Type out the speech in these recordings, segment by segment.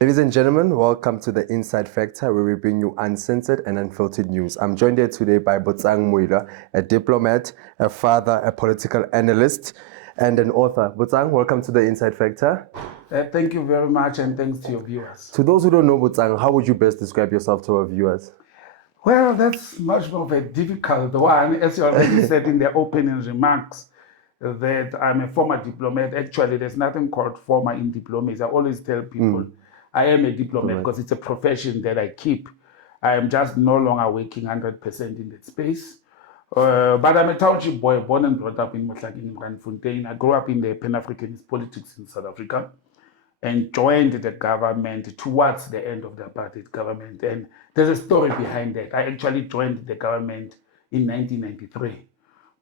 Ladies and gentlemen, welcome to the Inside Factor, where we bring you uncensored and unfiltered news. I'm joined here today by Botsang Moiloa, a diplomat, a father, a political analyst, and an author. Botsang, welcome to the Inside Factor. Thank you very much, and thanks to your viewers. To those who don't know Botsang, how would you best describe yourself to our viewers? Well, that's much more of a difficult one, as you already said in the opening remarks, that I'm a former diplomat. Actually, there's nothing called former in diplomacy. I always tell people I am a diplomat because it's a profession that I keep. I am just no longer working 100% in that space. But I'm a township boy, born and brought up in Motlaki in Randfontein. I grew up in the Pan-Africanist politics in South Africa and joined the government towards the end of the apartheid government. And there's a story behind that. I actually joined the government in 1993,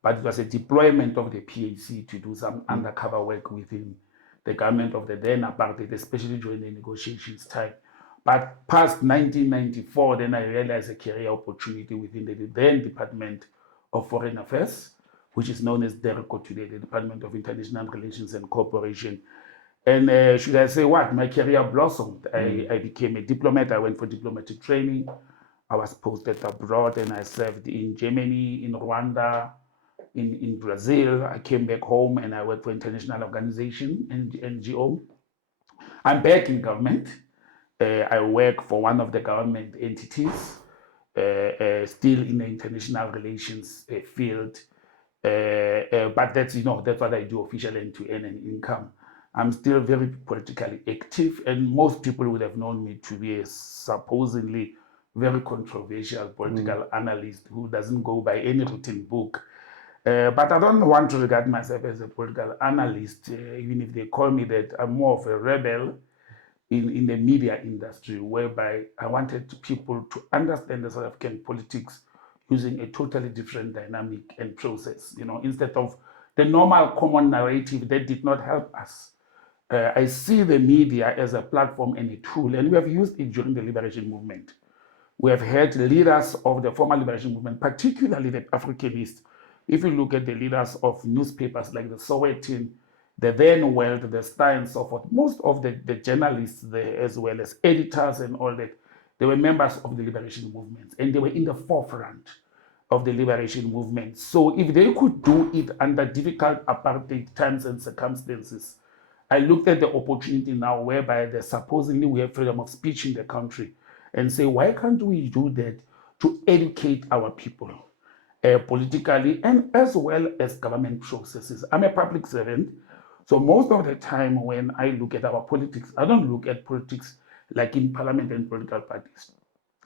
but it was a deployment of the PAC to do some undercover work within the government of the then apartheid, especially during the negotiations time. But past 1994, then I realized a career opportunity within the then Department of Foreign Affairs, which is known as DERCO today, the Department of International Relations and Cooperation. And should I say what? My career blossomed. I became a diplomat. I went for diplomatic training. I was posted abroad and I served in Germany, in Rwanda, in Brazil. I came back home and I worked for international organization and NGO. I'm back in government. I work for one of the government entities, still in the international relations field. But that's what I do officially and to earn an income. I'm still very politically active, and most people would have known me to be a supposedly very controversial political analyst who doesn't go by any written book. But I don't want to regard myself as a political analyst, even if they call me that. I'm more of a rebel in the media industry, whereby I wanted people to understand the South African politics using a totally different dynamic and process, instead of the normal common narrative that did not help us. I see the media as a platform and a tool, and we have used it during the liberation movement. We have had leaders of the former liberation movement, particularly the Africanists. If you look at the leaders of newspapers like the Sowetan, the then World, the Star, and so forth, most of the journalists there, as well as editors and all that, they were members of the liberation movement, and they were in the forefront of the liberation movement. So if they could do it under difficult apartheid times and circumstances, I looked at the opportunity now whereby supposedly we have freedom of speech in the country and say, why can't we do that to educate our people politically and as well as government processes? I'm a public servant, so most of the time when I look at our politics, I don't look at politics like in parliament and political parties.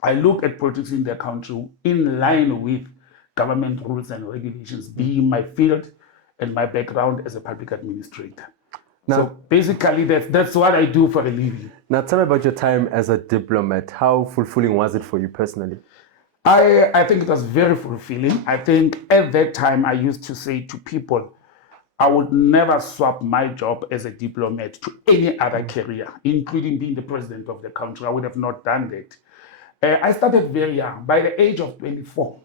I look at politics in the country in line with government rules and regulations, being my field and my background as a public administrator. Now, so basically, that's what I do for a living. Now, tell me about your time as a diplomat. How fulfilling was it for you personally? I think it was very fulfilling. I think at that time, I used to say to people, I would never swap my job as a diplomat to any other career, including being the president of the country. I would have not done that. I started very young. By the age of 24,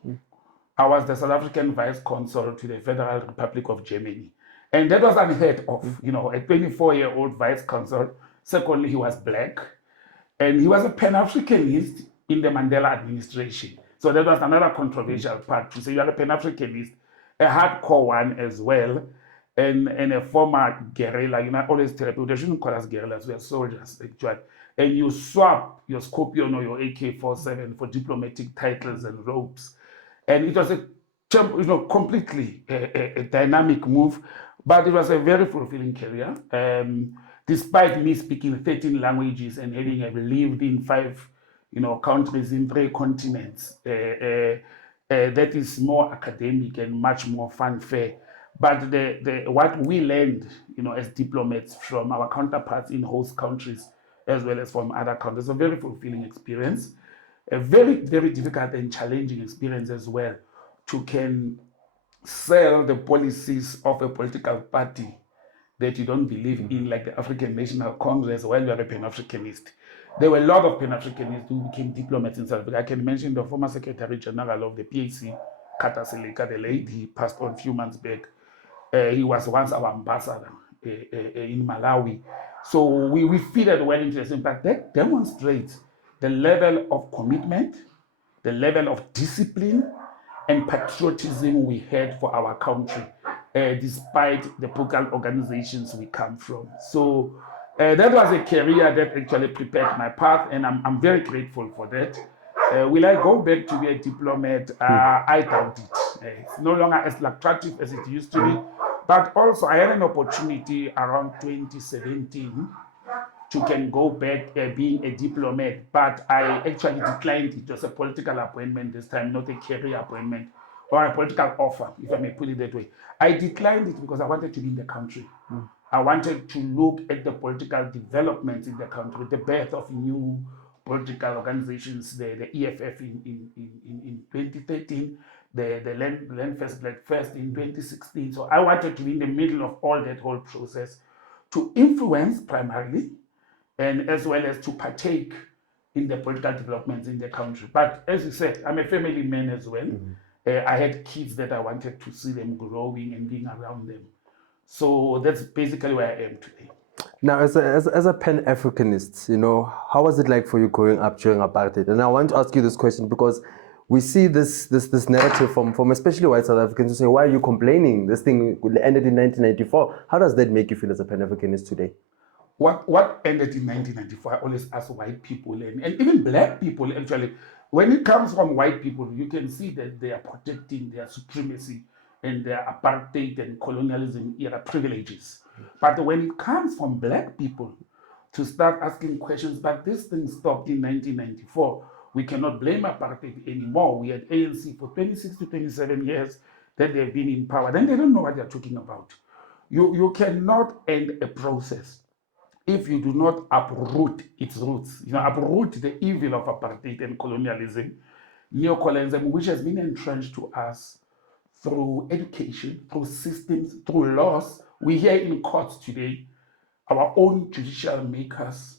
I was the South African vice consul to the Federal Republic of Germany. And that was unheard of, a 24-year-old vice consul. Secondly, he was black. And he was a Pan-Africanist in the Mandela administration. So that was another controversial part to say you are a Pan-Africanist, a hardcore one as well, and a former guerrilla. I always tell people, they shouldn't call us guerrillas, we are soldiers, actually. And you swap your Scorpion or your AK-47 for diplomatic titles and robes. And it was completely a dynamic move, but it was a very fulfilling career. Despite me speaking 13 languages and having lived in 5 countries in 3 continents, that is more academic and much more fanfare. But what we learned, as diplomats from our counterparts in host countries, as well as from other countries, a very fulfilling experience, a very, very difficult and challenging experience as well, to can sell the policies of a political party that you don't believe in, like the African National Congress, while you're a Pan-Africanist. There were a lot of Pan-Africanists who became diplomats in South Africa. I can mention the former Secretary General of the PAC, Kata Seleka, the lady, he passed on a few months back. He was once our ambassador in Malawi. So we fitted well into the system, but that demonstrates the level of commitment, the level of discipline and patriotism we had for our country, despite the political organizations we come from. So that was a career that actually prepared my path, and I'm very grateful for that. Will I go back to be a diplomat? I doubt it. It's no longer as attractive as it used to be. But also, I had an opportunity around 2017 to can go back being a diplomat, but I actually declined it. It was a political appointment this time, not a career appointment or a political offer, if I may put it that way. I declined it because I wanted to be in the country. I wanted to look at the political developments in the country, the birth of new political organizations, the EFF in 2013, the Land First Black First in 2016. So I wanted to be in the middle of all that whole process to influence primarily and as well as to partake in the political developments in the country. But as you said, I'm a family man as well. I had kids that I wanted to see them growing and being around them. So that's basically where I am today. Now, as a Pan-Africanist, how was it like for you growing up during apartheid? And I want to ask you this question because we see this narrative from especially white South Africans who say, why are you complaining? This thing ended in 1994. How does that make you feel as a Pan-Africanist today? What ended in 1994, I always ask white people and even black people actually, when it comes from white people, you can see that they are protecting their supremacy and their apartheid and colonialism era privileges. But when it comes from black people to start asking questions, but this thing stopped in 1994, we cannot blame apartheid anymore. We had ANC for 26 to 27 years that they've been in power. Then they don't know what they're talking about. You cannot end a process if you do not uproot its roots, uproot the evil of apartheid and colonialism, neocolonialism, which has been entrenched to us through education, through systems, through laws. We hear in courts today, our own judicial makers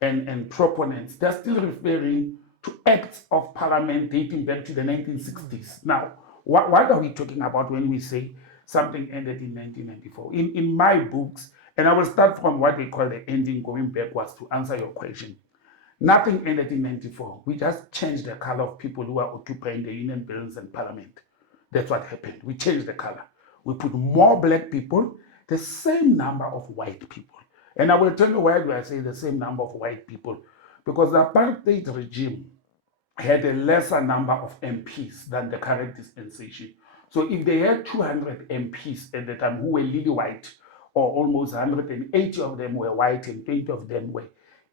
and proponents, they're still referring to acts of parliament dating back to the 1960s. Now, what are we talking about when we say something ended in 1994? In my books, and I will start from what they call the ending going backwards to answer your question. Nothing ended in 94. We just changed the color of people who are occupying the union buildings and parliament. That's what happened. We changed the color. We put more black people, the same number of white people. And I will tell you why do I say the same number of white people. Because the apartheid regime had a lesser number of MPs than the current dispensation. So if they had 200 MPs at the time who were lily white, or almost 180 of them were white and 20 of them were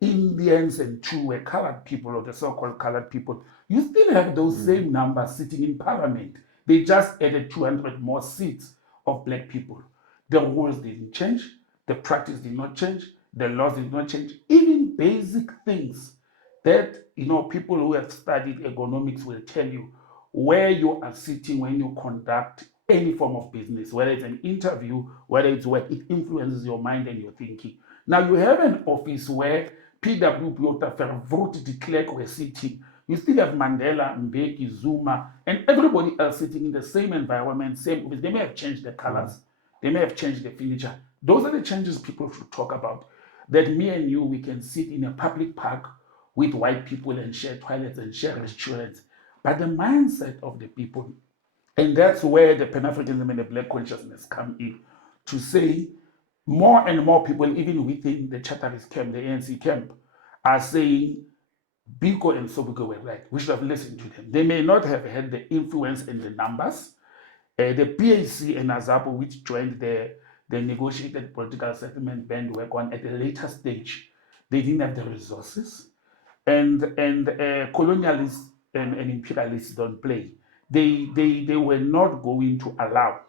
Indians and 2 were colored people or the so-called colored people, you still have those same numbers sitting in parliament. They just added 200 more seats of black people. The rules didn't change, the practice did not change, the laws did not change. Even basic things that people who have studied economics will tell you where you are sitting when you conduct any form of business, whether it's an interview, whether it's work, it influences your mind and your thinking. Now you have an office where PW Bota, Vervoort, de Klerk were sitting. You still have Mandela, Mbeki, Zuma, and everybody else sitting in the same environment, same office. They may have changed the colors, they may have changed the furniture. Those are the changes people should talk about. That me and you, we can sit in a public park with white people and share toilets and share restaurants. But the mindset of the people, and that's where the Pan-Africanism and the black consciousness come in, to say more and more people, even within the Charterist camp, the ANC camp, are saying Biko and Sobiko were right. We should have listened to them. They may not have had the influence and the numbers. The PAC and Azapo, which joined the negotiated political settlement bandwagon at a later stage, they didn't have the resources. And colonialists and imperialists don't play. They were not going to allow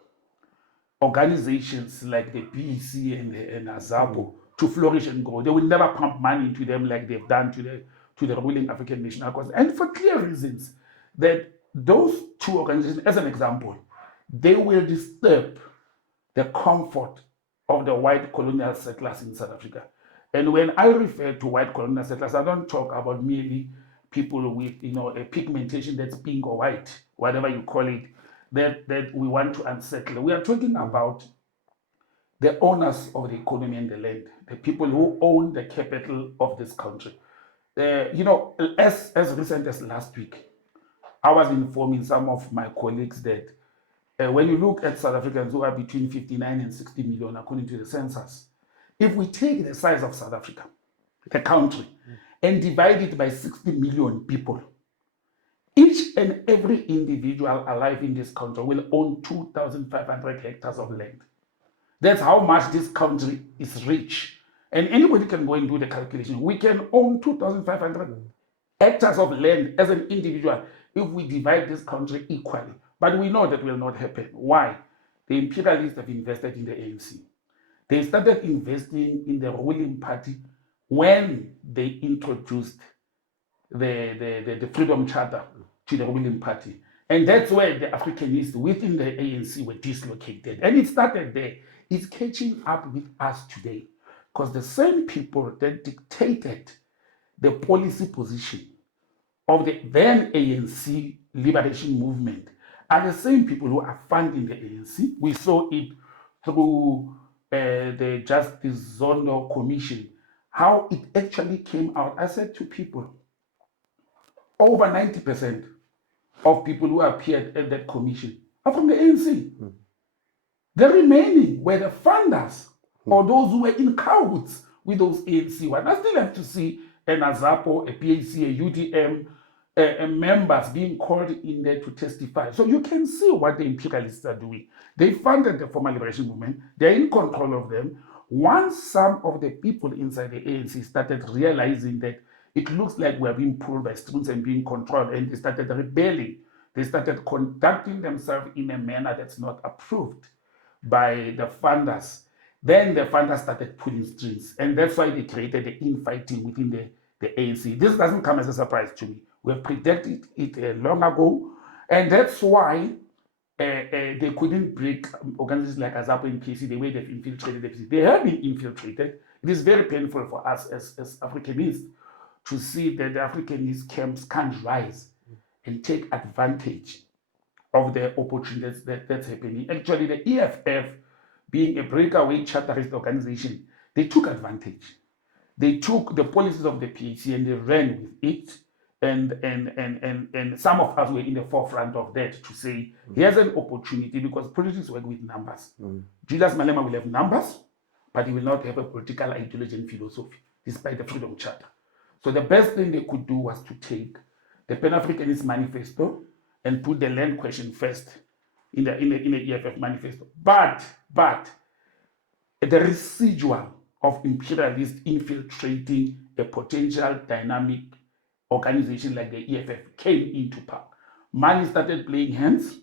organizations like the PEC and Azapo to flourish and grow. They will never pump money into them like they've done to the ruling African National Congress. And for clear reasons, that those two organizations, as an example, they will disturb the comfort of the white colonial settlers in South Africa. And when I refer to white colonial settlers, I don't talk about merely people with a pigmentation that's pink or white, whatever you call it, that we want to unsettle. We are talking about the owners of the economy and the land, the people who own the capital of this country. As recent as last week, I was informing some of my colleagues that when you look at South Africans who are between 59 and 60 million, according to the census, if we take the size of South Africa, the country, and divide it by 60 million people, each and every individual alive in this country will own 2,500 hectares of land. That's how much this country is rich. And anybody can go and do the calculation. We can own 2,500 hectares of land as an individual if we divide this country equally. But we know that will not happen. Why? The imperialists have invested in the ANC. They started investing in the ruling party when they introduced the Freedom Charter to the ruling party. And that's where the Africanists within the ANC were dislocated. And it started there. It's catching up with us today. Because the same people that dictated the policy position of the then ANC liberation movement are the same people who are funding the ANC. We saw it through the Justice Zondo Commission, how it actually came out. I said to people, over 90% of people who appeared at that commission are from the ANC. The remaining were the funders or those who were in cahoots with those ANC ones. I still have to see an AZAPO, a PAC, a UDM, members being called in there to testify. So you can see what the imperialists are doing. They funded the former liberation movement. They're in control of them. Once some of the people inside the ANC started realizing that it looks like we're being pulled by strings and being controlled, and they started rebelling. They started conducting themselves in a manner that's not approved by the funders. Then the funders started pulling strings, and that's why they created the infighting within the ANC. This doesn't come as a surprise to me. We have predicted it long ago, and that's why they couldn't break organizations like AZAPO and PC the way they've infiltrated the PC. They have been infiltrated. It is very painful for us as Africanists to see that the Africanist camps can't rise and take advantage of the opportunities that's happening. Actually, the EFF, being a breakaway charterist organization, they took advantage. They took the policies of the PAC and they ran with it. And some of us were in the forefront of that to say, here's an opportunity, because politics work with numbers. Julius Malema will have numbers, but he will not have a political ideology and philosophy, despite the Freedom Charter. So the best thing they could do was to take the Pan-Africanist Manifesto and put the land question first in the EFF manifesto. But the residual of imperialists infiltrating a potential dynamic organization like the EFF came into power. Money started playing hands,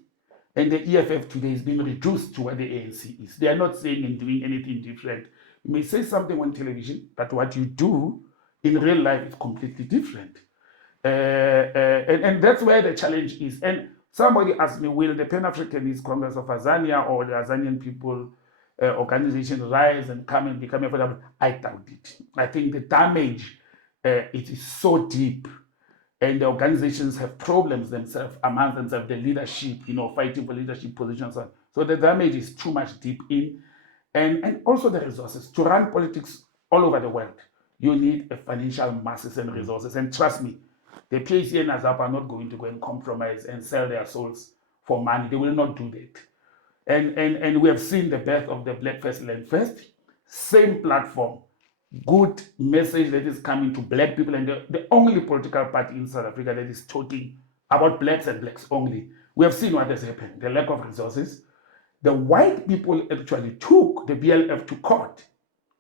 and the EFF today is being reduced to what the ANC is. They are not saying and doing anything different. You may say something on television, but what you do in real life is completely different. And that's where the challenge is. And somebody asked me, will the Pan-Africanist Congress of Azania or the Azanian People organization rise and come and become affordable? I doubt it. I think the damage, it is so deep, and the organizations have problems themselves, among themselves, the leadership, fighting for leadership positions. So the damage is too much deep in. And also the resources. To run politics all over the world, you need a financial masses and resources. And trust me, the PAC and AZAP are not going to go and compromise and sell their souls for money. They will not do that. And we have seen the birth of the Black First Land First. Same platform. Good message that is coming to black people, and the only political party in South Africa that is talking about blacks and blacks only. We have seen what has happened, the lack of resources. The white people actually took the BLF to court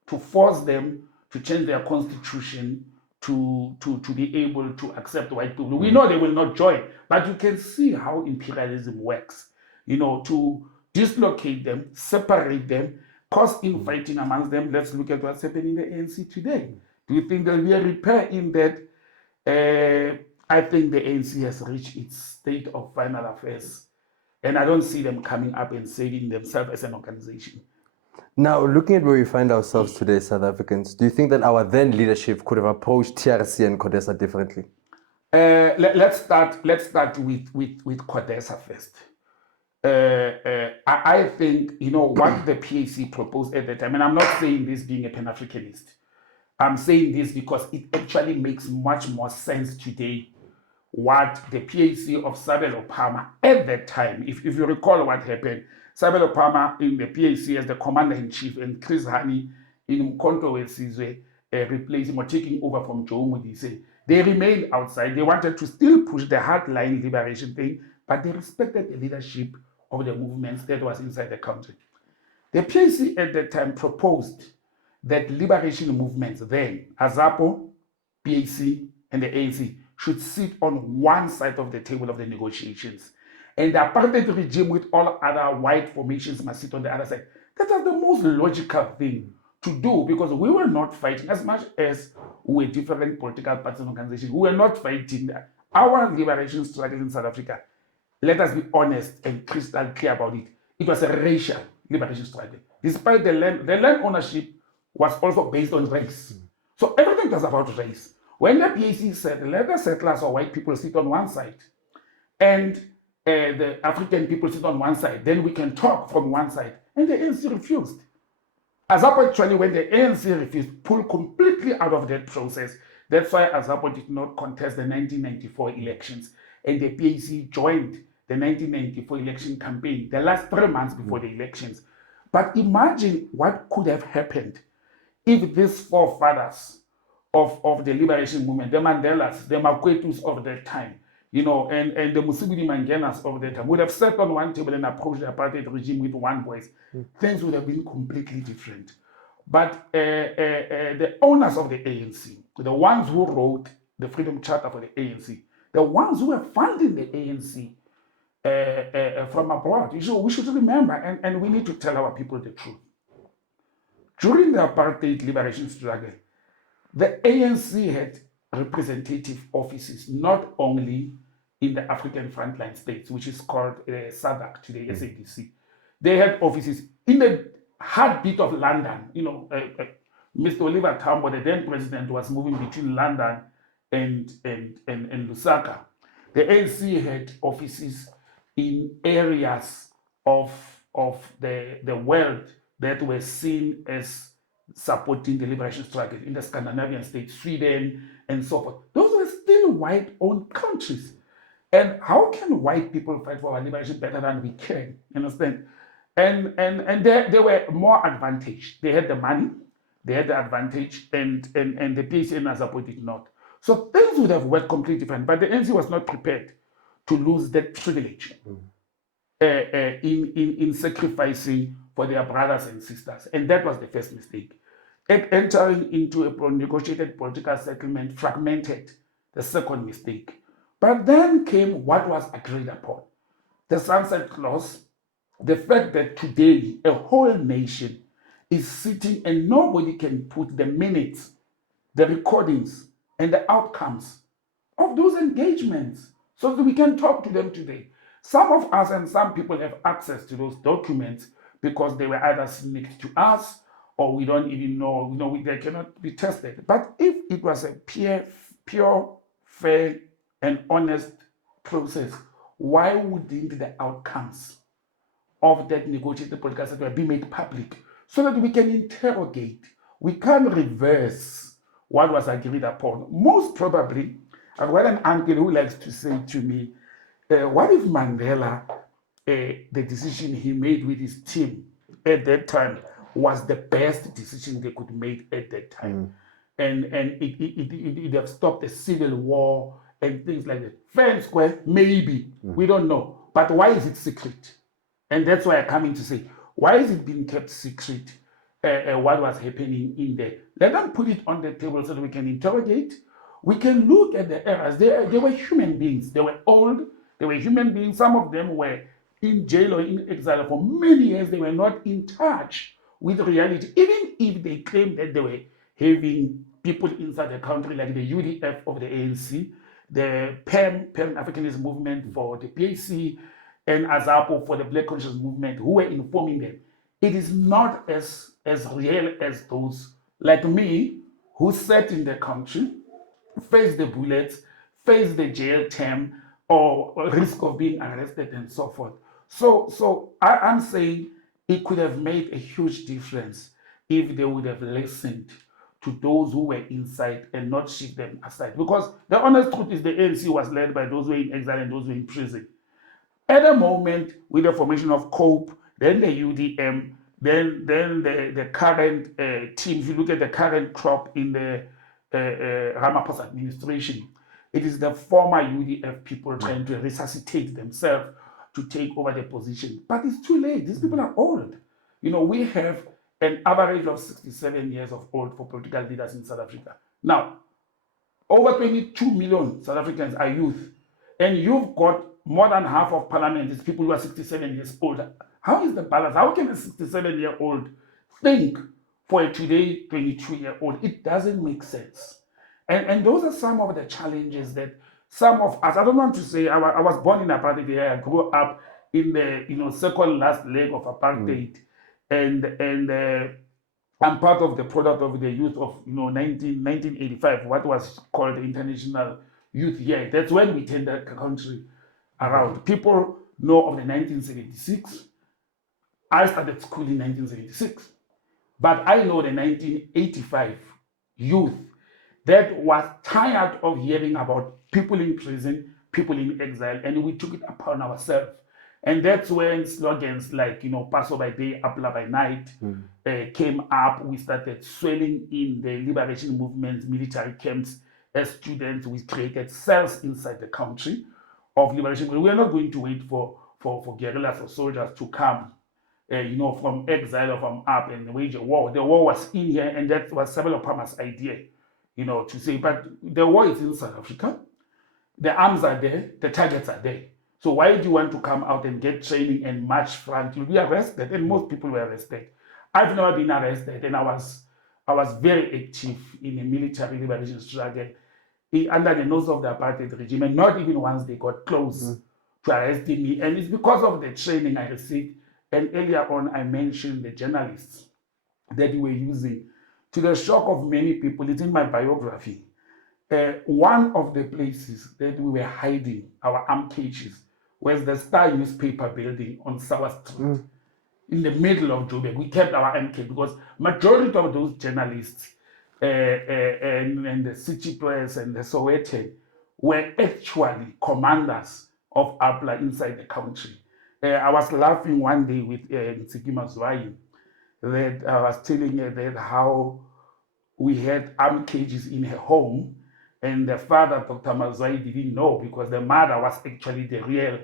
to force them to change their constitution to be able to accept white people. We know they will not join, but you can see how imperialism works, to dislocate them, separate them, cause infighting amongst them. Let's look at what's happening in the ANC today. Do you think there will be a repair in that? I think the ANC has reached its state of final affairs, and I don't see them coming up and saving themselves as an organization. Now, looking at where we find ourselves today, South Africans, do you think that our then leadership could have approached TRC and CODESA differently? Let's start with CODESA first. I think, what the PAC proposed at the time, and I'm not saying this being a Pan-Africanist. I'm saying this because it actually makes much more sense today what the PAC of Sabelo Palmer at that time, if you recall what happened, Sabelo Palmer in the PAC as the commander-in-chief and Chris Hani in Mkonto Wesizwe replacing or taking over from Joe Modise. They remained outside. They wanted to still push the hardline liberation thing, but they respected the leadership of the movements that was inside the country. The PAC at that time proposed that liberation movements then, AZAPO, PAC, and the ANC, should sit on one side of the table of the negotiations. And the apartheid regime with all other white formations must sit on the other side. That was the most logical thing to do because we were not fighting as much as we were different political parties and organizations. We were not fighting our liberation struggle in South Africa. Let us be honest and crystal clear about it. It was a racial liberation struggle. Despite the land ownership was also based on race. So everything was about race. When the PAC said, let the settlers or white people sit on one side and the African people sit on one side, then we can talk from one side. And the ANC refused. AZAPO actually, when the ANC refused, pulled completely out of that process. That's why AZAPO did not contest the 1994 elections. And the PAC joined the 1994 election campaign the last 3 months before the elections. But imagine what could have happened if these forefathers of the liberation movement, the Mandelas, the Makwetus of that time, and the Musubudi Mangenas of that time would have sat on one table and approached the apartheid regime with one voice, things would have been completely different. But the owners of the ANC, the ones who wrote the Freedom Charter for the ANC, the ones who were funding the ANC from abroad, we should remember, and we need to tell our people the truth. During the apartheid liberation struggle, the ANC had representative offices not only in the African frontline states, which is called SADC today, SADC. They had offices in the heartbeat of London. Mr. Oliver Tambo, the then president, was moving between London and Lusaka. The ANC had offices in areas of the world that were seen as supporting the liberation struggle in the Scandinavian states, Sweden, and so forth. Those were still white-owned countries. And how can white people fight for our liberation better than we can? You understand? And they were more advantaged. They had the money, they had the advantage, and the PAC and AZAPO did not. So things would have worked completely different, but the ANC was not prepared to lose that privilege in sacrificing for their brothers and sisters. And that was the first mistake. Entering into a negotiated political settlement fragmented the second mistake. But then came what was agreed upon. The sunset clause, the fact that today a whole nation is sitting and nobody can put the minutes, the recordings, and the outcomes of those engagements so that we can talk to them today. Some of us and some people have access to those documents because they were either sneaked to us or we don't even know, they cannot be tested. But if it was a pure, fair, and honest process, why wouldn't the outcomes of that negotiated political settlement be made public so that we can interrogate? We can reverse what was agreed upon. Most probably, I've got an uncle who likes to say to me, what if Mandela, the decision he made with his team at that time was the best decision they could make at that time? And it have stopped the civil war and things like that. Fair and square, maybe. We don't know. But why is it secret? And that's why I come in to say, why is it being kept secret? What was happening in there? Let them put it on the table so that we can interrogate. We can look at the errors. They were human beings. They were old. They were human beings. Some of them were in jail or in exile for many years. They were not in touch with reality. Even if they claimed that they were having people inside the country like the UDF of the ANC, the Pan-Africanist movement for the PAC, and AZAPO for the Black Conscious movement, who were informing them. It is not as real as those like me who sat in the country, faced the bullets, faced the jail term, or risk of being arrested and so forth. So I'm saying it could have made a huge difference if they would have listened to those who were inside and not shift them aside. Because the honest truth is the ANC was led by those who were in exile and those who were in prison. At the moment, with the formation of COPE, then the UDM, then the current team, if you look at the current crop in the Ramaphosa administration, it is the former UDF people trying to resuscitate themselves to take over the position. But it's too late. These people are old. We have an average of 67 years of old for political leaders in South Africa. Now, over 22 million South Africans are youth, and you've got more than half of parliament is people who are 67 years old. How is the balance? How can a 67-year-old think for a today 22-year-old? It doesn't make sense. And those are some of the challenges that some of us, I don't want to say, I was born in apartheid era. I grew up in the second last leg of apartheid, and I'm part of the product of the youth of 1985, what was called the International Youth Year. That's when we turned the country around. People know of the 1976. I started school in 1976. But I know the 1985 youth that was tired of hearing about people in prison, people in exile, and we took it upon ourselves. And that's when slogans like, Paso by day, Apla by night came up. We started swelling in the liberation movements, military camps. As students, we created cells inside the country of liberation. We are not going to wait for guerrillas or soldiers to come from exile or from up and wage a war. The war was in here, and that was Sabelo Pama's idea, to say, but the war is in South Africa. The arms are there, the targets are there. So why do you want to come out and get training and march front? You'll be arrested, and most people were arrested. I've never been arrested, and I was very active in a military liberation struggle under the nose of the apartheid regime, and not even once they got close to arresting me. And it's because of the training I received. And earlier on, I mentioned the journalists that we were using. To the shock of many people, it's in my biography. One of the places that we were hiding our arm cages was the Star newspaper building on Sour Street, in the middle of Joburg. We kept our MK because majority of those journalists and the City Press and the Sowetan were actually commanders of APLA inside the country. I was laughing one day with Nsikima Zwayi that I was telling her that how we had arm cages in her home, and the father, Dr. Mazwai, didn't know because the mother was actually the real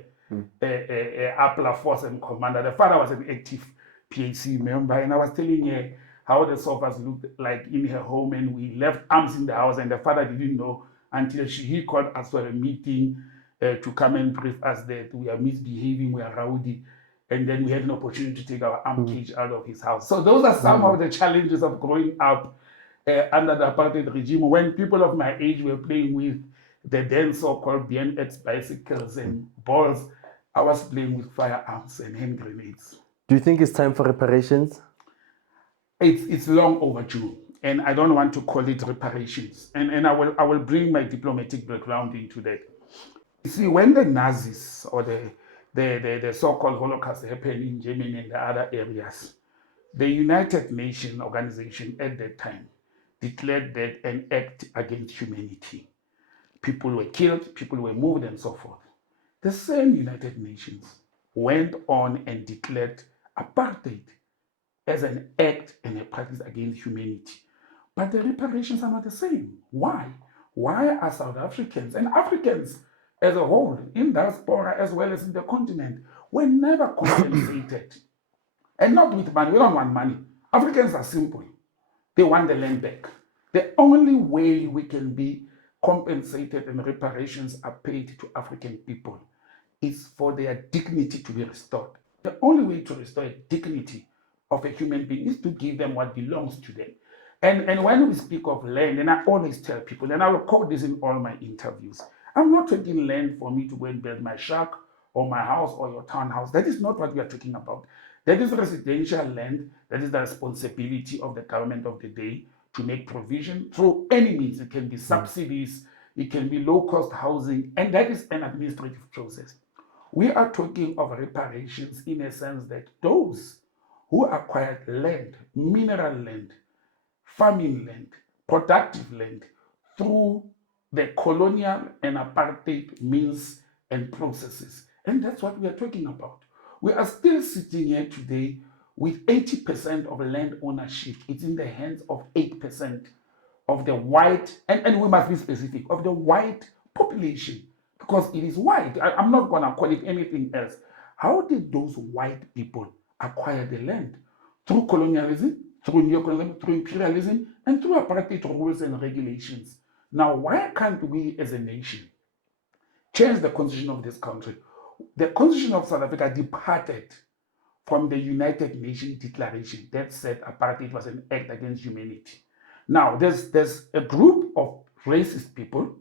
APLA force and commander. The father was an active PAC member, and I was telling her how the sofas looked like in her home, and we left arms in the house, and the father didn't know until he called us for a meeting to come and brief us that we are misbehaving, we are rowdy, and then we had an opportunity to take our arm cage out of his house. So those are some of the challenges of growing up under the apartheid regime, when people of my age were playing with the then so-called BMX bicycles and balls. I was playing with firearms and hand grenades. Do you think it's time for reparations? It's long overdue, and I don't want to call it reparations. And I will bring my diplomatic background into that. You see, when the Nazis or the so-called Holocaust happened in Germany and the other areas, the United Nations organization at that time declared that an act against humanity. People were killed, people were moved, and so forth. The same United Nations went on and declared apartheid as an act and a practice against humanity. But the reparations are not the same. Why? Why are South Africans and Africans as a whole, in diaspora as well as in the continent, were never compensated? And not with money. We don't want money. Africans are simple. They want the land back. The only way we can be compensated and reparations are paid to African people is for their dignity to be restored. The only way to restore a dignity of a human being is to give them what belongs to them. And when we speak of land, and I always tell people, and I will quote this in all my interviews, I'm not taking land for me to go and build my shack or my house or your townhouse. That is not what we are talking about. That is residential land. That is the responsibility of the government of the day to make provision through any means. It can be subsidies, it can be low-cost housing, and that is an administrative process. We are talking of reparations in a sense that those who acquired land, mineral land, farming land, productive land, through the colonial and apartheid means and processes. And that's what we are talking about. We are still sitting here today with 80% of land ownership. It's in the hands of 8% of the white, and we must be specific, of the white population, because it is white. I'm not going to call it anything else. How did those white people acquire the land? Through colonialism, through neocolonialism, through imperialism, and through apartheid rules and regulations. Now, why can't we as a nation change the constitution of this country? The constitution of South Africa departed from the United Nations Declaration that said apartheid was an act against humanity. Now, there's a group of racist people.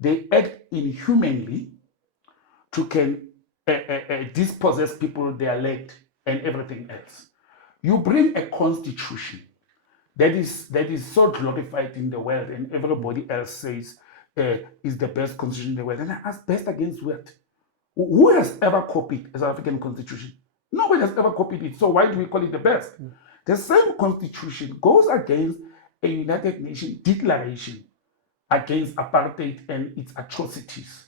They act inhumanly to can dispossess people their land and everything else. You bring a constitution that is so glorified in the world, and everybody else says is the best constitution in the world. And I ask, best against what? Who has ever copied a South African constitution? Nobody has ever copied it. So why do we call it the best? The same constitution goes against a United Nations declaration against apartheid and its atrocities,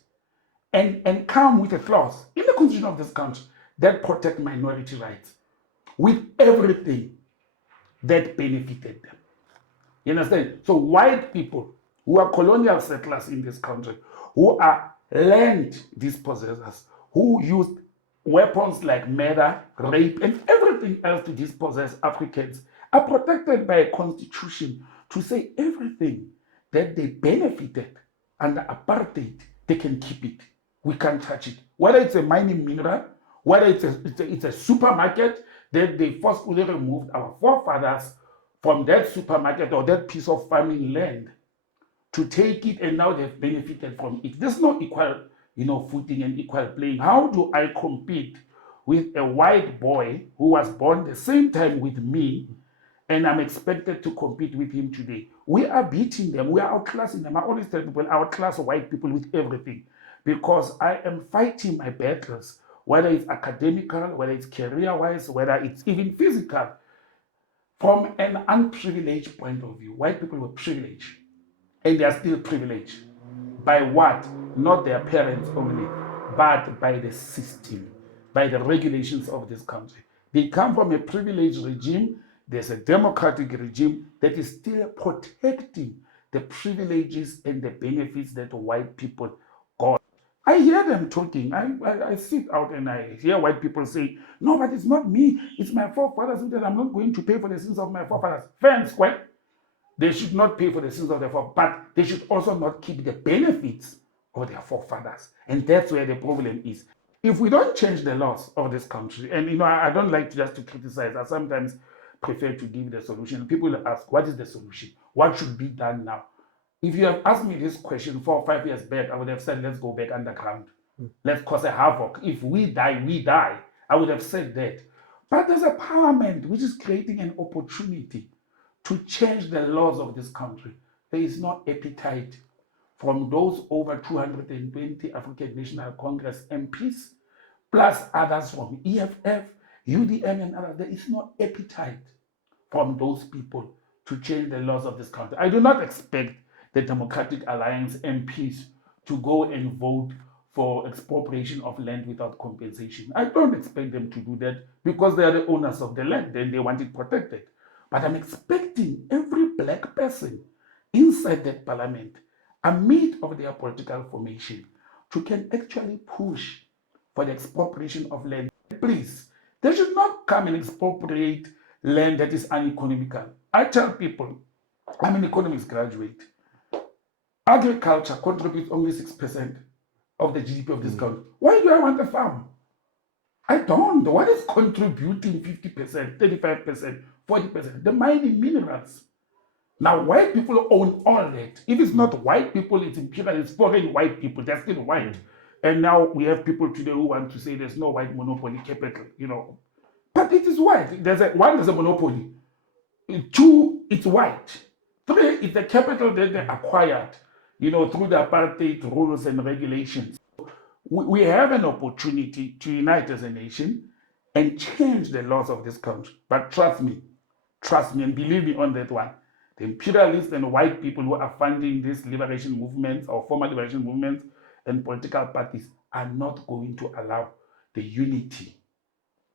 and come with a clause in the constitution of this country that protect minority rights with everything that benefited them. You understand? So white people who are colonial settlers in this country, who are land dispossessors, who used weapons like murder, rape, and everything else to dispossess Africans, are protected by a constitution to say everything that they benefited under apartheid, they can keep it. We can't touch it. Whether it's a mining mineral, whether it's a supermarket that they forcefully removed our forefathers from that supermarket or that piece of farming land to take it, and now they've benefited from it. There's no equal, footing and equal playing. How do I compete with a white boy who was born the same time with me, and I'm expected to compete with him today? We are beating them. We are outclassing them. I always tell people, outclass white people with everything, because I am fighting my battles, whether it's academical, whether it's career-wise, whether it's even physical, from an unprivileged point of view. White people were privileged, and they are still privileged. By what? Not their parents only, but by the system, by the regulations of this country. They come from a privileged regime. There's a democratic regime that is still protecting the privileges and the benefits that white people got. I hear them talking. I sit out and I hear white people say, no, but it's not me. It's my forefathers. That I'm not going to pay for the sins of my forefathers. Fair and square. They should not pay for the sins of their forefathers, but they should also not keep the benefits of their forefathers. And that's where the problem is. If we don't change the laws of this country, and I don't like just to criticize, I sometimes prefer to give the solution. People ask, what is the solution? What should be done now? If you have asked me this question 4 or 5 years back, I would have said, let's go back underground. Let's cause a havoc. If we die, we die. I would have said that. But there's a parliament which is creating an opportunity to change the laws of this country. There is no appetite from those over 220 African National Congress MPs, plus others from EFF, UDM, and others. There is no appetite from those people to change the laws of this country. I do not expect the Democratic Alliance MPs to go and vote for expropriation of land without compensation. I don't expect them to do that, because they are the owners of the land and they want it protected. But I'm expecting every black person inside that parliament, amid of their political formation, to can actually push for the expropriation of land. Please, they should not come and expropriate land that is uneconomical. I tell people, I'm an economics graduate. Agriculture contributes only 6% of the GDP of this country. Why do I want a farm? I don't. What is contributing 50%, 35%, 40%? The mining minerals. Now, white people own all that. If it's not white people, it's imperial, it's foreign white people. They're still white. And now we have people today who want to say there's no white monopoly capital, But it is white. There's a monopoly. 2, it's white. 3, it's the capital that they acquired, through the apartheid rules and regulations. we have an opportunity to unite as a nation and change the laws of this country. But trust me and believe me on that one. The imperialists and white people who are funding these liberation movements or former liberation movements and political parties are not going to allow the unity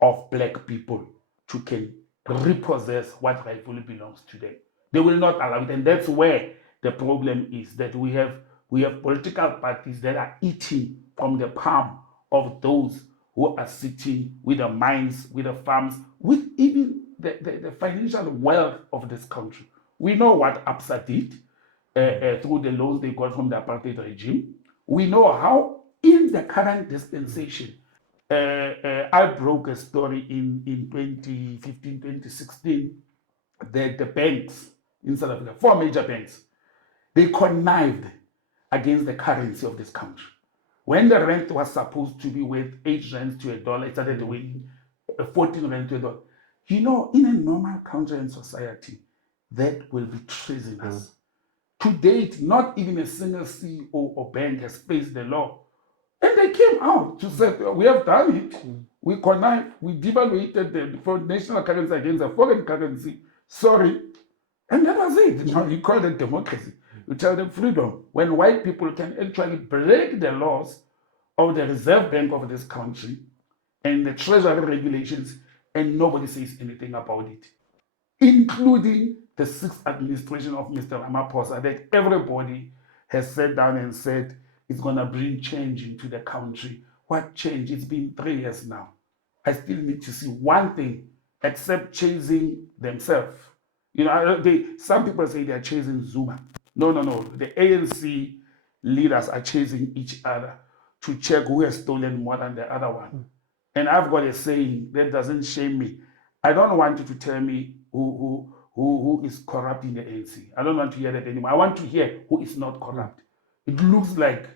of black people to can repossess what rightfully belongs to them. They will not allow it, and that's where the problem is. That we have political parties that are eating from the palm of those who are sitting with the mines, with the farms, with even the financial wealth of this country. We know what APSA did through the loans they got from the apartheid regime. We know how, in the current dispensation, I broke a story in 2015, 2016 that the banks in South Africa, four major banks, they connived against the currency of this country. When the rent was supposed to be worth 8 rands to a dollar, it started weighing 14 rands to a dollar. You know, in a normal country and society, that will be treasonous. To date, not even a single CEO or bank has faced the law. And they came out to say, we have done it. We connived, we devaluated the national currency against a foreign currency. Sorry. And that was it. You call it democracy. You tell them freedom. When white people can actually break the laws of the Reserve Bank of this country and the Treasury regulations, and nobody says anything about it, including the sixth administration of Mr. Ramaphosa, that everybody has sat down and said it's going to bring change into the country. What change? It's been 3 years now. I still need to see one thing except chasing themselves. You know, some people say they're chasing Zuma. No. The ANC leaders are chasing each other to check who has stolen more than the other one. And I've got a saying that doesn't shame me. I don't want you to tell me who is corrupt in the ANC. I don't want to hear that anymore. I want to hear who is not corrupt. It looks like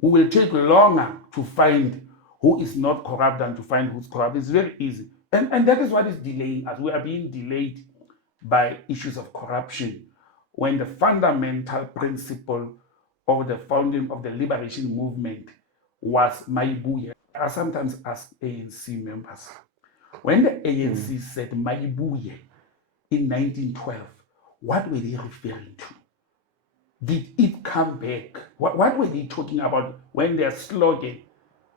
we will take longer to find who is not corrupt than to find who's corrupt. It's very easy. And that is what is delaying us. We are being delayed by issues of corruption when the fundamental principle of the founding of the liberation movement was Maibuye. I sometimes ask ANC members, when the ANC said Maibuye in 1912, what were they referring to? Did it come back? What were they talking about when their slogan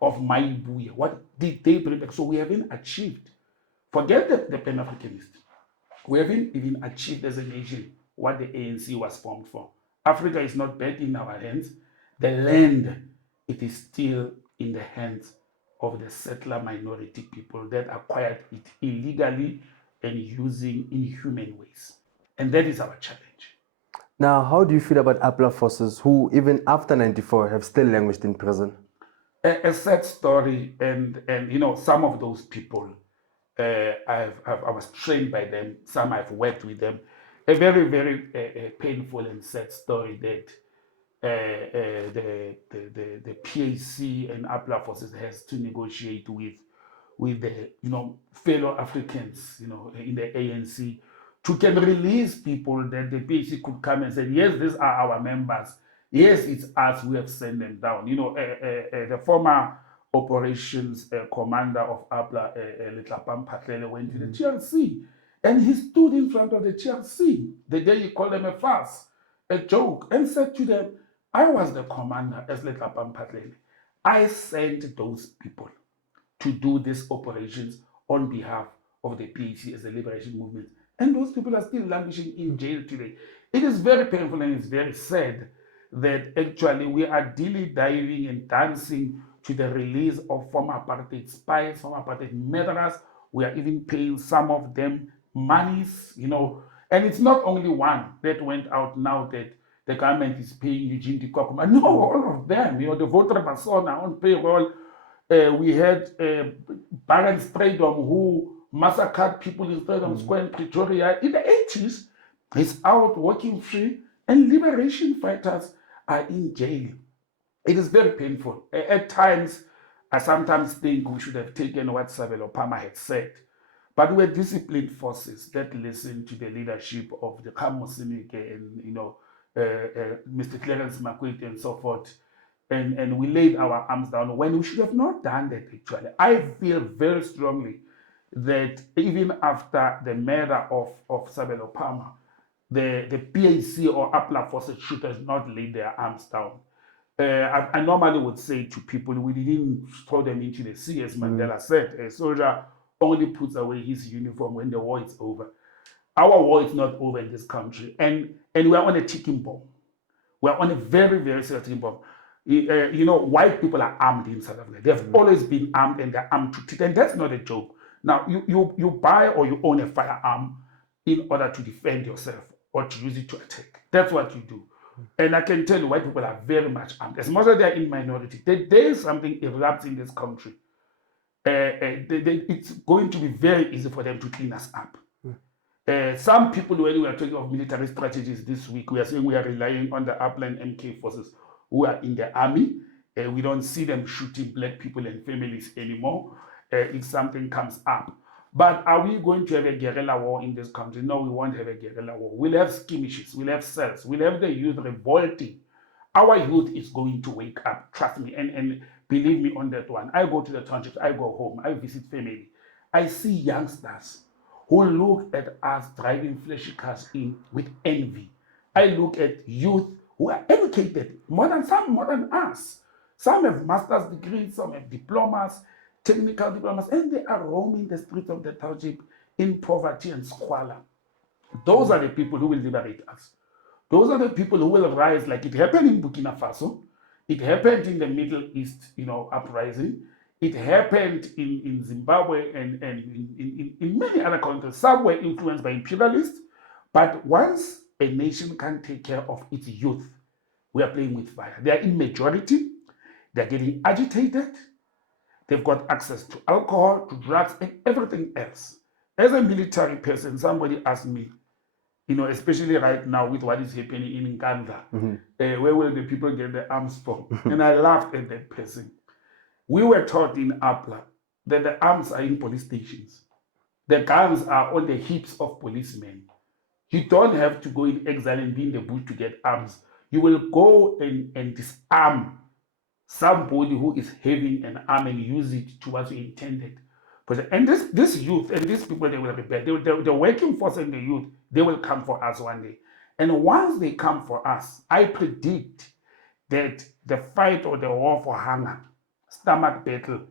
of Maibuye? What did they bring back? So we haven't achieved. Forget the Pan-Africanist. We haven't even achieved as a nation what the ANC was formed for. Africa is not back in our hands. The land, it is still in the hands of the settler minority people that acquired it illegally and using inhuman ways. And that is our challenge. Now, how do you feel about APLA forces who, even after 94, have still languished in prison? A sad story, and you know, some of those people, I was trained by them, some I've worked with them. A very, very painful and sad story that the PAC and APLA forces has to negotiate with the fellow Africans in the ANC to can release people that the PAC could come and say, yes, these are our members. Yes, it's us who have sent them down. The former operations commander of APLA, Letlapang Patlele, went to the TRC and he stood in front of the TRC the day he called them a farce, a joke, and said to them, I was the commander as Letlapang Patlele. I sent those people to do these operations on behalf of the PAC as a liberation movement. And those people are still languishing in jail today. It is very painful and it's very sad that actually we are dilly-diving and dancing to the release of former apartheid spies, former apartheid murderers. We are even paying some of them monies, and it's not only one that went out now that the government is paying Eugene de Kokoma. No, all of them, the voter persona on payroll. We had Baron Stradom who massacred people in Stradom Square in Pretoria in the 80s. He's out working free, and liberation fighters are in jail. It is very painful. At times, I sometimes think we should have taken what Savile Opama had said. But we're disciplined forces that listen to the leadership of the Kamo Sineke and Mr. Clarence Makwete and so forth. and we laid our arms down when we should have not done that, actually. I feel very strongly that even after the murder of Sabelo Palmer, the PAC or Appler forces should have not laid their arms down. I normally would say to people, we didn't throw them into the sea, as Mandela said. A soldier only puts away his uniform when the war is over. Our war is not over in this country, and we are on a ticking bomb. We are on a very, very serious ticking bomb. White people are armed in South Africa. They've always been armed, and they're armed to teeth, and that's not a joke. Now, you buy or you own a firearm in order to defend yourself or to use it to attack. That's what you do. And I can tell you, white people are very much armed. As much as they are in minority, there is something erupts in this country. It's going to be very easy for them to clean us up. Some people, when we are talking of military strategies this week, we are saying we are relying on the upland MK forces who are in the army. We don't see them shooting black people and families anymore if something comes up. But are we going to have a guerrilla war in this country? No, we won't have a guerrilla war. We'll have skirmishes, we'll have cells, we'll have the youth revolting. Our youth is going to wake up, trust me, and believe me on that one. I go to the townships, I go home, I visit family. I see youngsters who look at us driving flashy cars in with envy. I look at youth who are educated more than us. Some have master's degrees, some have diplomas, technical diplomas, and they are roaming the streets of the township in poverty and squalor. Those are the people who will liberate us. Those are the people who will rise, like it happened in Burkina Faso. It happened in the Middle East, uprising. It happened in Zimbabwe and in many other countries. Some were influenced by imperialists. But once a nation can take care of its youth, we are playing with fire. They are in majority. They're getting agitated. They've got access to alcohol, to drugs, and everything else. As a military person, somebody asked me, especially right now with what is happening in Nkandla, where will the people get the arms from? And I laughed at that person. We were taught in Appler that the arms are in police stations. The guns are on the hips of policemen. You don't have to go in exile and be in the bush to get arms. You will go and disarm somebody who is having an arm and use it to what you intended. And this youth and these people, they will rebel. The working force and the youth, they will come for us one day. And once they come for us, I predict that the fight or the war for hunger, stomach battle,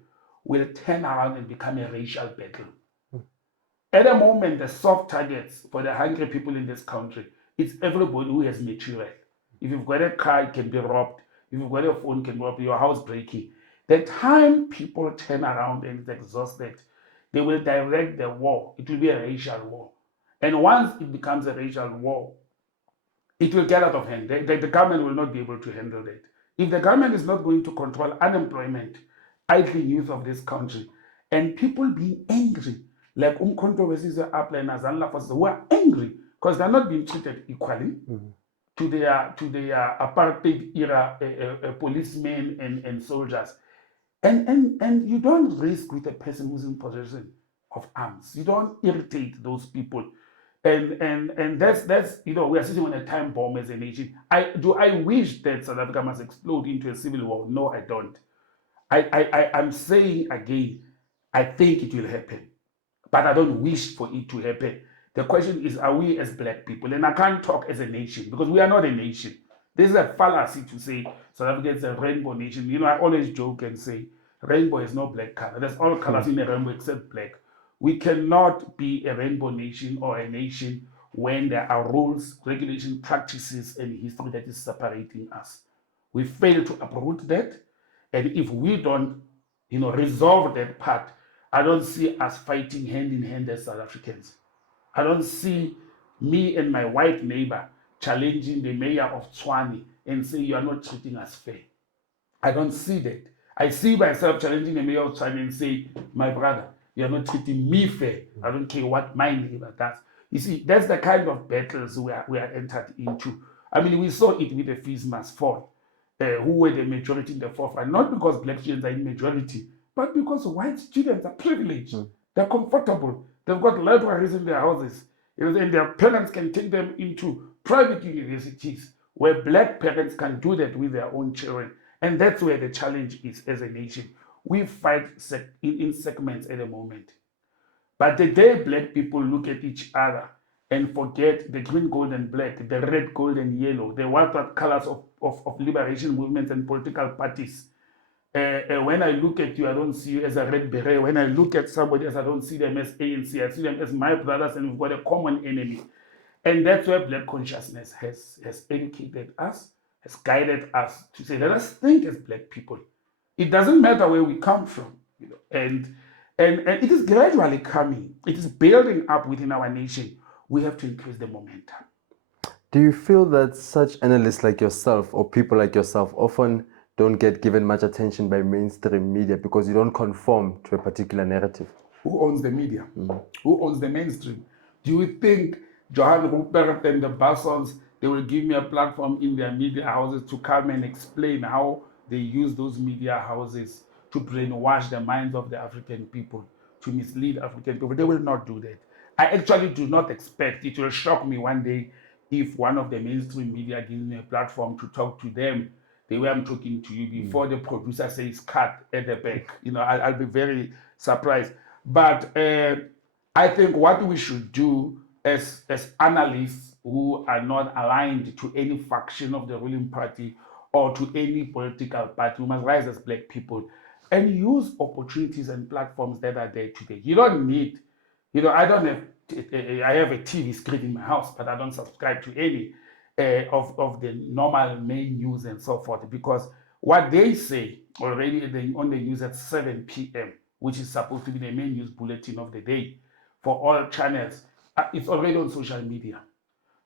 will turn around and become a racial battle. At the moment, the soft targets for the hungry people in this country, it's everybody who has material. If you've got a car, it can be robbed. If you've got a phone, it can be robbed, your house breaking. The time people turn around and is exhausted, they will direct the war. It will be a racial war. And once it becomes a racial war, it will get out of hand. The government will not be able to handle that. If the government is not going to control unemployment, idling youth of this country, and people being angry, like Umkhonto Wesizwe Appler and Azanla forces, who are angry because they're not being treated equally to their apartheid era policemen and soldiers. And you don't risk with a person who's in possession of arms. You don't irritate those people. And that's we are sitting on a time bomb as a nation. I wish that South Africa must explode into a civil war? No, I don't. I'm saying again, I think it will happen. But I don't wish for it to happen. The question is, are we as black people? And I can't talk as a nation because we are not a nation. This is a fallacy to say South Africa is a rainbow nation. I always joke and say rainbow is no black color. There's all colors in the rainbow except black. We cannot be a rainbow nation or a nation when there are rules, regulations, practices, and history that is separating us. We fail to uproot that. And if we don't, resolve that part, I don't see us fighting hand in hand as South Africans. I don't see me and my white neighbor challenging the mayor of Tshwane and say, you are not treating us fair. I don't see that. I see myself challenging the mayor of Tshwane and say, my brother, you are not treating me fair. I don't care what my neighbor does. You see, that's the kind of battles we are entered into. I mean, we saw it with the Fees Must Fall, who were the majority in the forefront, not because black students are in majority, but because white students are privileged. They're comfortable. They've got libraries in their houses. And their parents can take them into private universities where black parents can do that with their own children. And that's where the challenge is as a nation. We fight in segments at the moment. But the day black people look at each other and forget the green, gold, and black, the red, gold, and yellow, the what colors of liberation movements and political parties. When I look at you, I don't see you as a red beret. When I look at somebody else, I don't see them as ANC. I see them as my brothers, and we've got a common enemy. And that's where black consciousness has educated us, has guided us to say, let us think as black people. It doesn't matter where we come from, and it is gradually coming. It is building up within our nation. We have to increase the momentum. Do you feel that such analysts like yourself or people like yourself often don't get given much attention by mainstream media because you don't conform to a particular narrative? Who owns the media? Who owns the mainstream? Do you think Johan Rupert and the Bassons, they will give me a platform in their media houses to come and explain how they use those media houses to brainwash the minds of the African people, to mislead African people? They will not do that. I actually do not expect, it will shock me one day if one of the mainstream media gives me a platform to talk to them the way I'm talking to you before the producer says cut at the back. I'll be very surprised. But I think what we should do as analysts who are not aligned to any faction of the ruling party or to any political party, we must rise as black people and use opportunities and platforms that are there today. You don't need, I don't have, I have a TV screen in my house, but I don't subscribe to any of the normal main news and so forth, because what they say already on the news at 7 p.m., which is supposed to be the main news bulletin of the day for all channels, it's already on social media.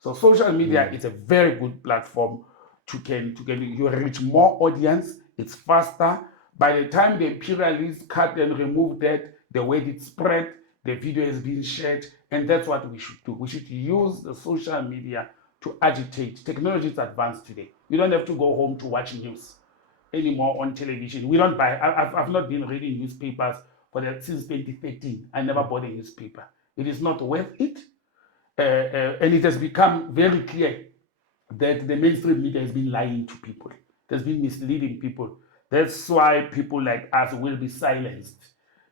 So social media is a very good platform to you reach more audience. It's faster. By the time the imperialists cut and remove that, the word it spread, the video has been shared, and that's what we should do. We should use the social media to agitate. Technology is advanced today. You don't have to go home to watch news anymore on television. We don't buy. I've not been reading newspapers since 2013. I never bought a newspaper. It is not worth it. And it has become very clear that the mainstream media has been lying to people. It has been misleading people. That's why people like us will be silenced.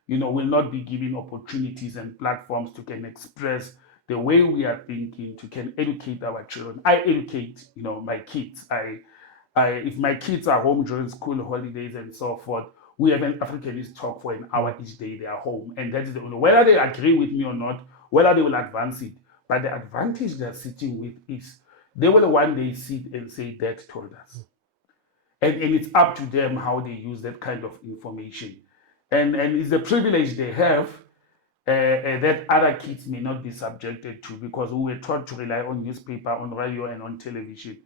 Will not be given opportunities and platforms to can express the way we are thinking, to can educate our children. I educate, my kids. If my kids are home during school holidays and so forth, we have an Africanist talk for an hour each day. They are home, and that is the only, whether they agree with me or not, whether they will advance it. But the advantage they're sitting with is they will one day sit and say, Dad told us. And it's up to them how they use that kind of information. And it's a privilege they have that other kids may not be subjected to, because we were taught to rely on newspaper, on radio, and on television.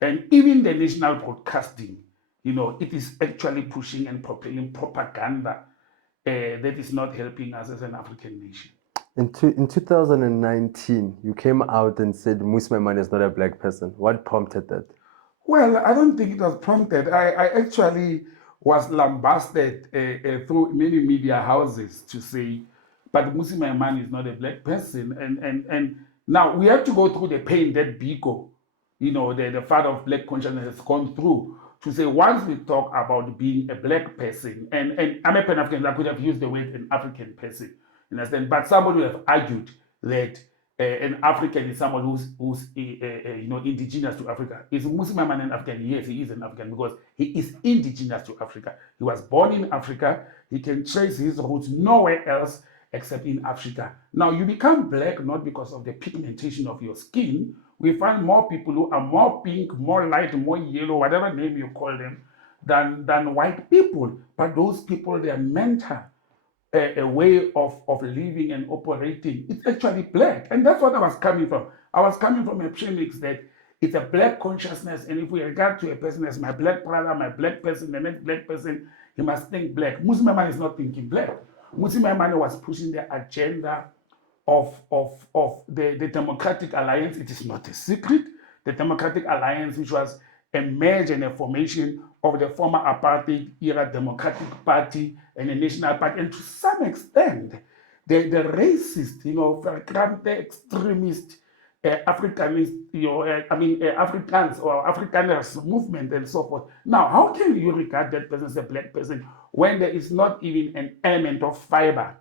And even the national broadcasting, it is actually pushing and propelling propaganda that is not helping us as an African nation. In 2019, you came out and said Musi Maimane is not a black person. What prompted that? Well, I don't think it was prompted. I actually was lambasted through many media houses to say, but Musi Maimane is not a black person. And now we have to go through the pain that Biko, the father of black consciousness, has gone through to say, once we talk about being a black person, and I'm a Pan-African, I could have used the word an African person, you understand? But somebody would have argued that an African is someone who's indigenous to Africa. Is Musi Maimane an African? Yes, he is an African because he is indigenous to Africa. He was born in Africa. He can trace his roots nowhere else except in Africa. Now, you become black not because of the pigmentation of your skin. We find more people who are more pink, more light, more yellow, whatever name you call them, than white people. But those people, they are mental. A way of living and operating, it's actually black. And that's what I was coming from. I was coming from a premix that it's a black consciousness, and if we regard to a person as my black brother, my black person, the next black person, he must think black. Musi Maimane is not thinking black. Musi Maimane was pushing the agenda of the Democratic Alliance. It is not a secret. The Democratic Alliance, which was a merge and a formation of the former apartheid era Democratic Party and the National Party, and to some extent, the racist, verkramte extremist Africanist, Africans or Afrikaners movement and so forth. Now, how can you regard that person as a black person when there is not even an element of fiber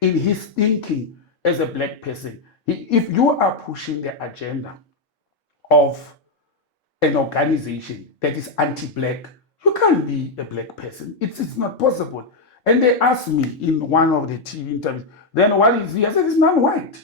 in his thinking as a black person? If you are pushing the agenda of an organization that is anti-black, you can't be a black person. It's not possible. And they asked me in one of the TV interviews, then what is he? I said, it's non-white.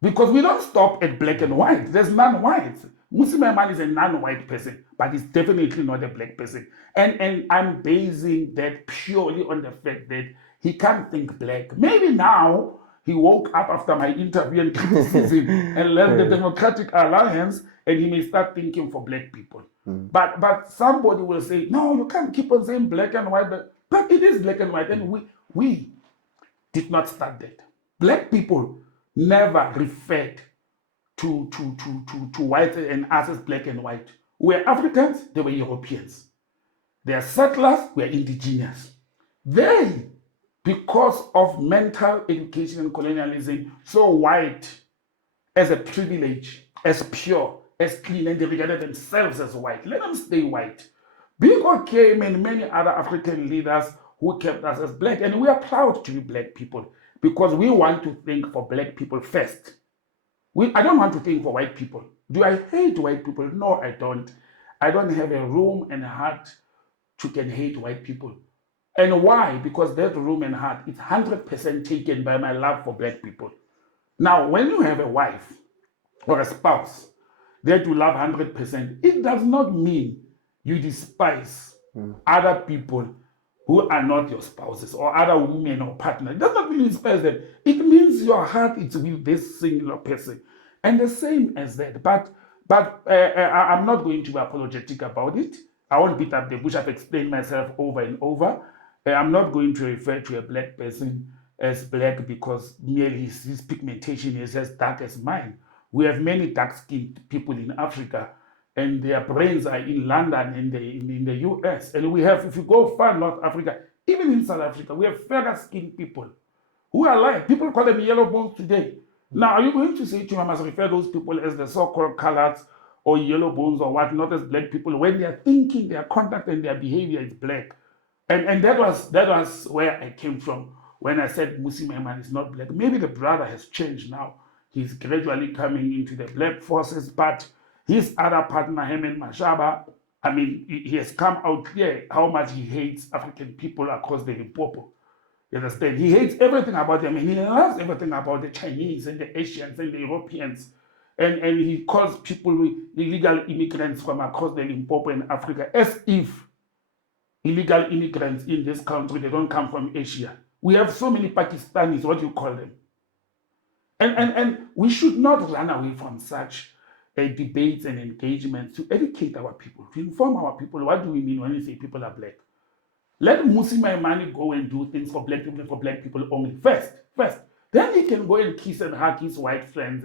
Because we don't stop at black and white. There's non-white. Muslim man is a non-white person, but he's definitely not a black person. And I'm basing that purely on the fact that he can't think black. Maybe now he woke up after my interview and criticism and left the Democratic Alliance, and he may start thinking for black people. But somebody will say, no, you can't keep on saying black and white. But it is black and white, and we did not start that. Black people never referred to white and us as black and white. We're Africans, they were Europeans. They are settlers, we're indigenous. They, because of mental education and colonialism, saw white as a privilege, as pure, as clean, and they regarded themselves as white. Let them stay white. Biko came and many other African leaders who kept us as black, and we are proud to be black people because we want to think for black people first. I don't want to think for white people. Do I hate white people? No, I don't. I don't have a room and a heart to can hate white people. And why? Because that room and heart is 100% taken by my love for black people. Now, when you have a wife or a spouse that you love 100%, it does not mean you despise other people who are not your spouses or other women or partners. It does not mean you despise them. It means your heart is with this singular person. And the same as that. But I'm not going to be apologetic about it. I won't beat up the bush. I've explained myself over and over. I'm not going to refer to a black person as black because merely his pigmentation is as dark as mine. We have many dark-skinned people in Africa, and their brains are in London and in the US. And we have, if you go far North Africa, even in South Africa, we have fairer-skinned people who are like, people call them yellow bones today. Now, are you going to say to me, I must refer those people as the so-called coloreds or yellow bones or what, not as black people, when they are thinking, their conduct and their behavior is black? And that was where I came from when I said Muslim man is not black. Maybe the brother has changed now. He's gradually coming into the black forces, but his other partner, Hemen Mashaba, I mean, he has come out clear how much he hates African people across the Limpopo. You understand? He hates everything about them, and he loves everything about the Chinese and the Asians and the Europeans. And he calls people illegal immigrants from across the Limpopo and Africa as if illegal immigrants in this country, they don't come from Asia. We have so many Pakistanis, what do you call them? And we should not run away from such debates and engagements to educate our people, to inform our people. What do we mean when we say people are black? Let Muslim Imani go and do things for black people and for black people only first. Then he can go and kiss and hug his white friends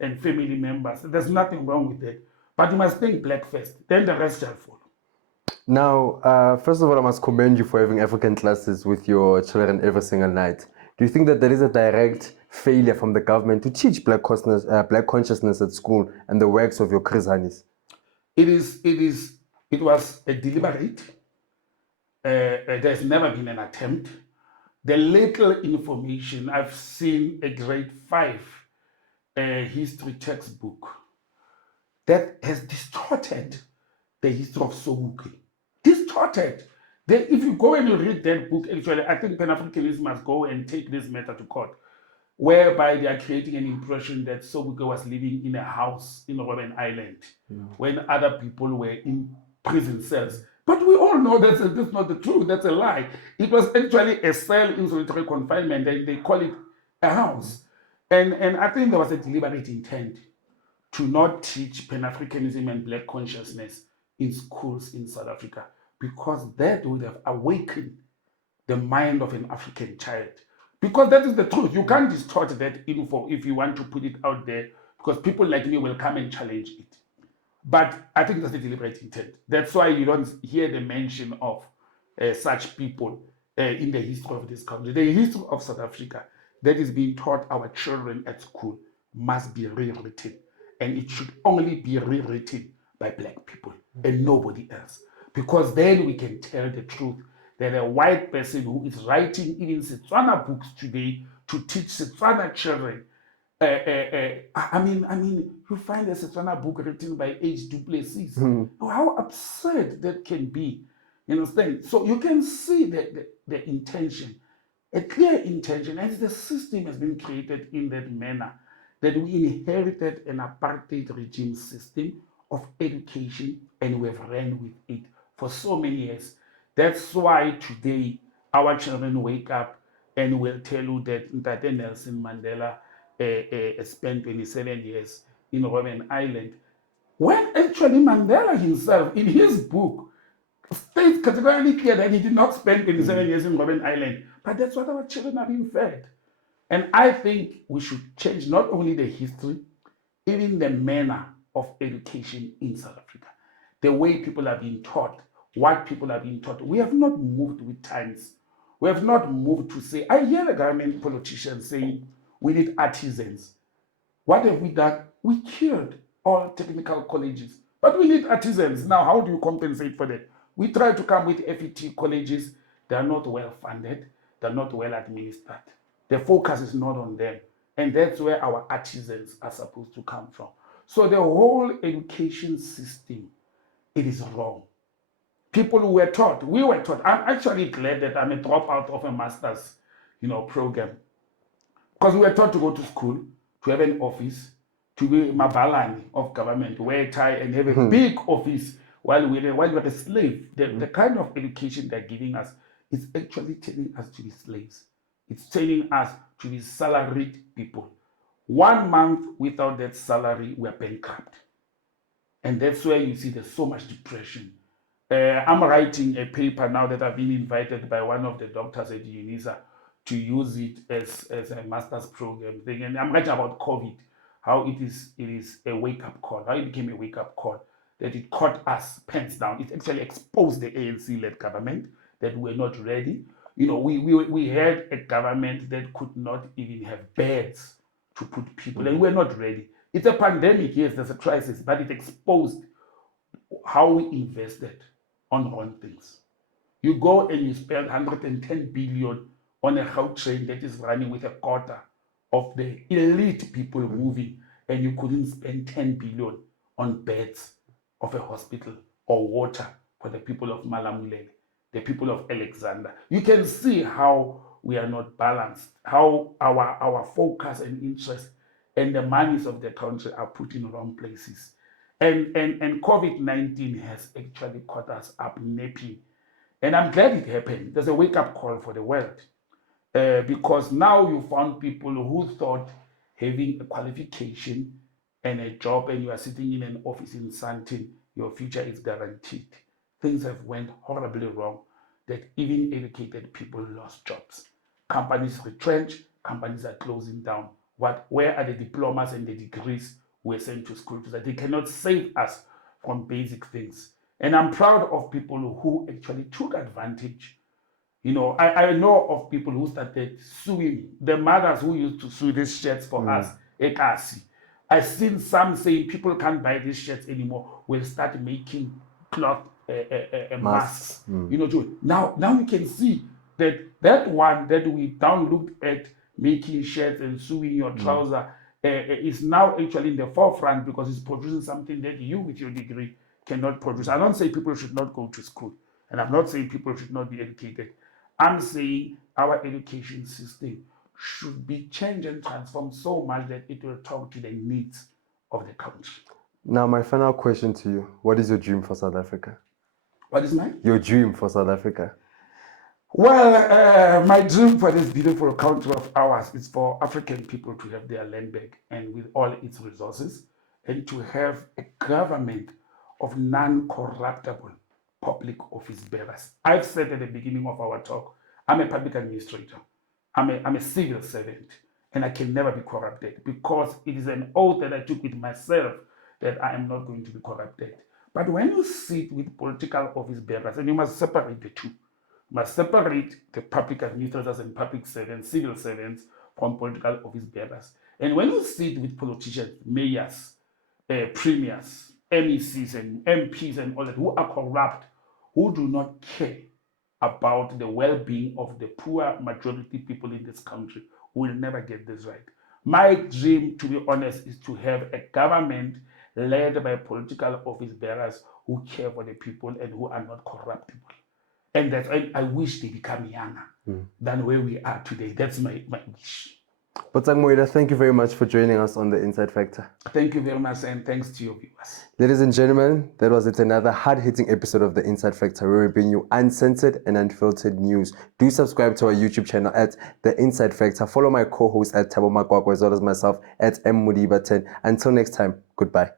and family members. There's nothing wrong with that. But you must think black first, then the rest shall follow. Now, first of all, I must commend you for having African classes with your children every single night. Do you think that there is a direct failure from the government to teach black consciousness at school and the works of your Krizanis? It was a deliberate. There's never been an attempt. The little information, I've seen a grade 5 history textbook that has distorted the history of Sobuke. Distorted. If you go and you read that book, actually, I think Pan-Africanism must go and take this matter to court, whereby they are creating an impression that Sobuke was living in a house in Robben Island when other people were in prison cells. But we all know that's not the truth. That's a lie. It was actually a cell in solitary confinement, and they call it a house. And I think there was a deliberate intent to not teach Pan-Africanism and black consciousness in schools in South Africa, because that would have awakened the mind of an African child. Because that is the truth. You can't distort that info if you want to put it out there, because people like me will come and challenge it. But I think that's the deliberate intent. That's why you don't hear the mention of such people in the history of this country. The history of South Africa that is being taught our children at school must be rewritten, and it should only be rewritten by black people and nobody else. Because then we can tell the truth that a white person who is writing even Setswana books today to teach Setswana children. You find a Setswana book written by H. Du Plessis. How absurd that can be. You understand? So you can see the intention, a clear intention, and the system has been created in that manner that we inherited an apartheid regime system of education and we've ran with it for so many years. That's why today our children wake up and will tell you that Ntate Nelson Mandela spent 27 years in Robben Island, when actually Mandela himself, in his book, states categorically clear that he did not spend 27 years in Robben Island. But that's what our children are being fed. And I think we should change not only the history, even the manner of education in South Africa. The way people are being taught, what people are being taught. We have not moved with times. We have not moved to say, I hear the government politicians saying we need artisans. What have we done? We killed all technical colleges. But we need artisans. Now, how do you compensate for that? We try to come with FET colleges. They are not well funded. They're not well administered. The focus is not on them. And that's where our artisans are supposed to come from. So the whole education system, it is wrong. People who were taught, we were taught. I'm actually glad that I'm a dropout of a master's, program. Because we were taught to go to school, to have an office, to be mabalani of government, wear a tie and have a big office while we were a slave. The kind of education they're giving us is actually telling us to be slaves. It's telling us to be salaried people. 1 month without that salary, we're bankrupt. And that's where you see there's so much depression. I'm writing a paper now that I've been invited by one of the doctors at UNISA to use it as a master's program thing. And I'm writing about COVID, how it is a wake-up call, how it became a wake-up call, that it caught us pants down. It actually exposed the ANC-led government that we're not ready. We had a government that could not even have beds to put people, and we're not ready. It's a pandemic, yes, there's a crisis, but it exposed how we invested on wrong things. You go and you spend 110 billion on a route train that is running with a quarter of the elite people moving, and you couldn't spend 10 billion on beds of a hospital or water for the people of Malamulele, the people of Alexander. You can see how we are not balanced, how our focus and interest and the monies of the country are put in wrong places. And COVID-19 has actually caught us up napping. And I'm glad it happened. There's a wake-up call for the world. Because now you found people who thought having a qualification and a job and you are sitting in an office in Sandton, your future is guaranteed. Things have went horribly wrong that even educated people lost jobs. Companies retrench, companies are closing down. Where are the diplomas and the degrees we were sent to school to that they cannot save us from basic things? And I'm proud of people who actually took advantage. I know of people who started suing, the mothers who used to sew these shirts for us, Ekasi. I've seen some saying people can't buy these shirts anymore. We'll start making cloth masks. Now you can see that one that we down looked at making shirts and sewing your trouser is now actually in the forefront because it's producing something that you with your degree cannot produce. I don't say people should not go to school, and I'm not saying people should not be educated. I'm saying our education system should be changed and transformed so much that it will talk to the needs of the country. Now, my final question to you: what is your dream for South Africa? What is mine? Your dream for South Africa? Well, my dream for this beautiful country of ours is for African people to have their land back and with all its resources, and to have a government of non-corruptible public office bearers. I've said at the beginning of our talk, I'm a public administrator. I'm a civil servant, and I can never be corrupted because it is an oath that I took with myself that I am not going to be corrupted. But when you sit with political office bearers, and you must separate the two, must separate the public administrators and public servants, civil servants, from political office bearers. And when you sit with politicians, mayors, premiers, MECs, and MPs, and all that, who are corrupt, who do not care about the well-being of the poor majority people in this country, will never get this right. My dream, to be honest, is to have a government led by political office bearers who care for the people and who are not corrupt people. And that I wish they become younger than where we are today. That's my wish. Botsang Moiloa, thank you very much for joining us on the Inside Factor. Thank you very much, and thanks to your viewers. Ladies and gentlemen, that was it, another hard-hitting episode of the Inside Factor, where we bring you uncensored and unfiltered news. Do subscribe to our YouTube channel at The Inside Factor. Follow my co-host at Tabo Makwakwa, as well as myself at M Mudiba10. Until next time, goodbye.